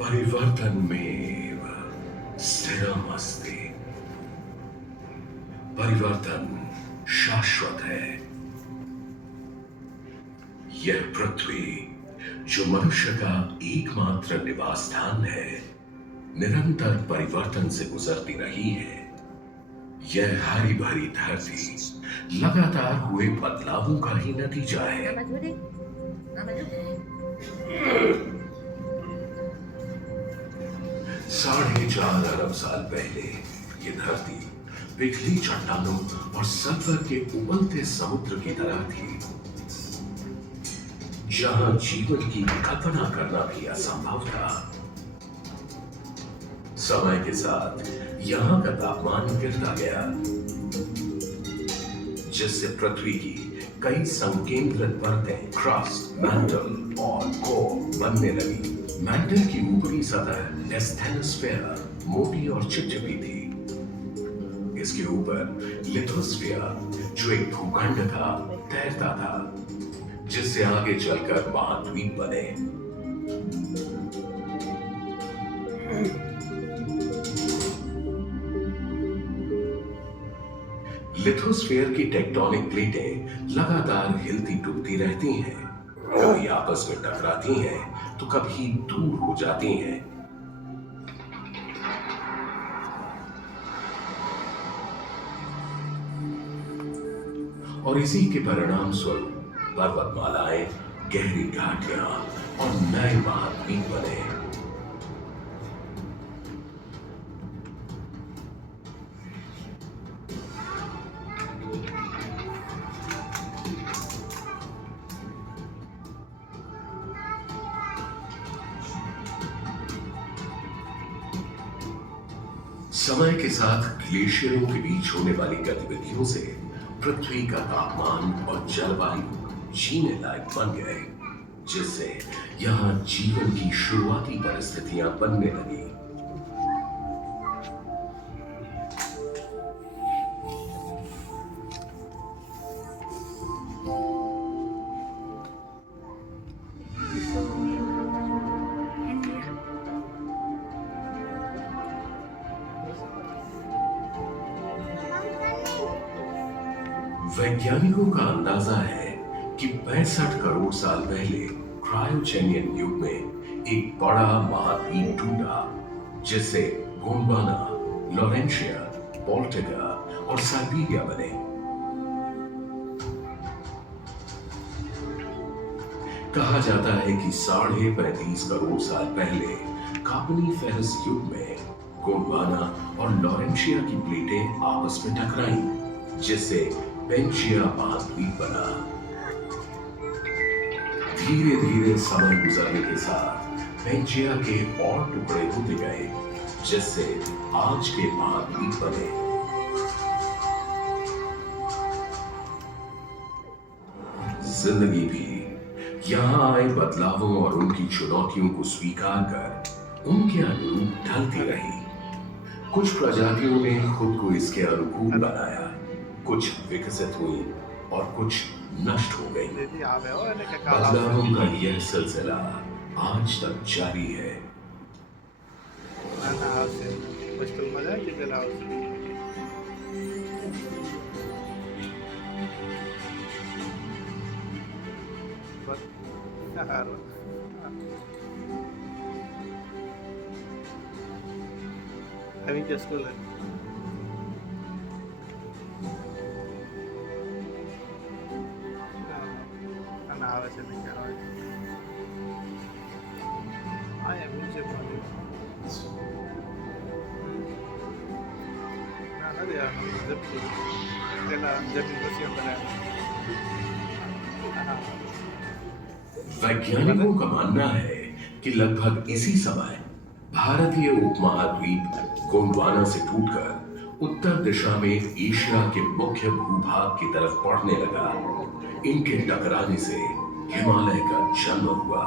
परिवर्तनमेव स्थिरमस्ति। परिवर्तन शाश्वत है। यह पृथ्वी जो मनुष्य का एकमात्र निवास स्थान है, निरंतर परिवर्तन से गुजरती रही है। यह हरी भरी धरती लगातार हुए बदलावों का ही नतीजा है। 4.5 अरब साल पहले ये धरती पिघली चट्टानों और सल्फर के उबलते समुद्र की तरह थी, जहां जीवन की कल्पना करना भी असंभव था। समय के साथ यहां का तापमान गिरता गया, जिससे पृथ्वी की कई संकेंद्रित परतें क्रस्ट, मैंटल और कोर बनने लगी। मैंटल की ऊपरी सतह एस्थेनोस्फेयर मोटी और चिपचिपी थी। इसके ऊपर लिथोस्फीयर जो एक भूखंड था तैरता था, जिससे आगे चलकर महाद्वीप बने। लिथोस्फीयर की टेक्टोनिक प्लेटें लगातार हिलती डुलती रहती हैं, कभी आपस में टकराती हैं तो कभी दूर हो जाती हैं। और इसी के परिणाम स्वरूप पर्वतमालाएं, गहरी घाटियां और नए महाद्वीप बने। समय के साथ ग्लेशियरों के बीच होने वाली गतिविधियों से पृथ्वी का तापमान और जलवायु जीने लायक बन गए, जिससे यहां जीवन की शुरुआती परिस्थितियां बनने लगी। वैज्ञानिकों का अंदाजा है कि 65 करोड़ साल पहले क्रायोजेनियन युग में एक बड़ा महाद्वीप टूटा, जिससे गोंडवाना, लॉरेंशिया, बाल्टिका और साइबेरिया बने। कहा जाता है कि 35.5 करोड़ साल पहले कार्बोनिफेरस युग में गोंडवाना और लॉरेंशिया की प्लेटें आपस में टकराईं, जिससे पेंजिया महाद्वीप बना। धीरे धीरे समय गुजरने के साथ पेंजिया के और टुकड़े होते गए, जिससे आज के महाद्वीप बने। जिंदगी भी यहां आए बदलावों और उनकी चुनौतियों को स्वीकार कर उनके अनुरूप ढलती रही। कुछ प्रजातियों ने खुद को इसके अनुकूल बनाया, कुछ विकसित हुई और कुछ नष्ट हो गई। बदलावों का यह सिलसिला आज तक जारी है। वैज्ञानिकों का मानना है कि लगभग इसी समय भारतीय उपमहाद्वीप गोंडवाना से टूटकर उत्तर दिशा में एशिया के मुख्य भूभाग की तरफ बढ़ने लगा। इनके टकराने से हिमालय का जन्म हुआ।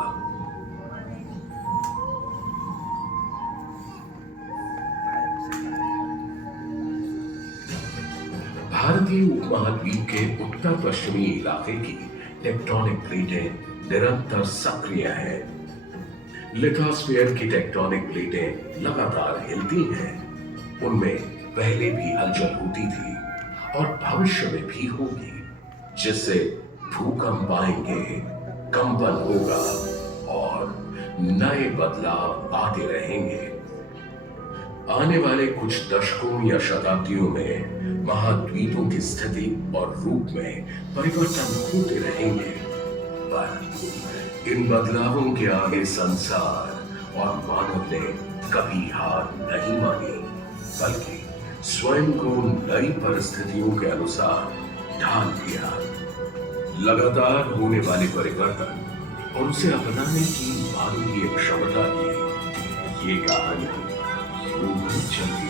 भारतीय उपमहाद्वीप के उत्तर पश्चिमी इलाके की टेक्टोनिक प्लेटें निरंतर सक्रिय हैं। लिथोस्फीयर की टेक्टोनिक प्लेटें लगातार हिलती हैं। उनमें पहले भी हलचल होती थी और भविष्य में भी होगी, जिससे भूकंप आएंगे, कंपन होगा और नए बदलाव आते रहेंगे। आने वाले कुछ दशकों या शताब्दियों में महाद्वीपों की स्थिति और रूप में परिवर्तन होते रहेंगे, पर इन बदलावों के आगे संसार और मानव ने कभी हार नहीं मानी, बल्कि स्वयं को नई परिस्थितियों के अनुसार ढाल दिया। लगातार होने वाले परिवर्तन और उसे अपनाने की मानवीय क्षमता की ये कहानी यूं ही चलती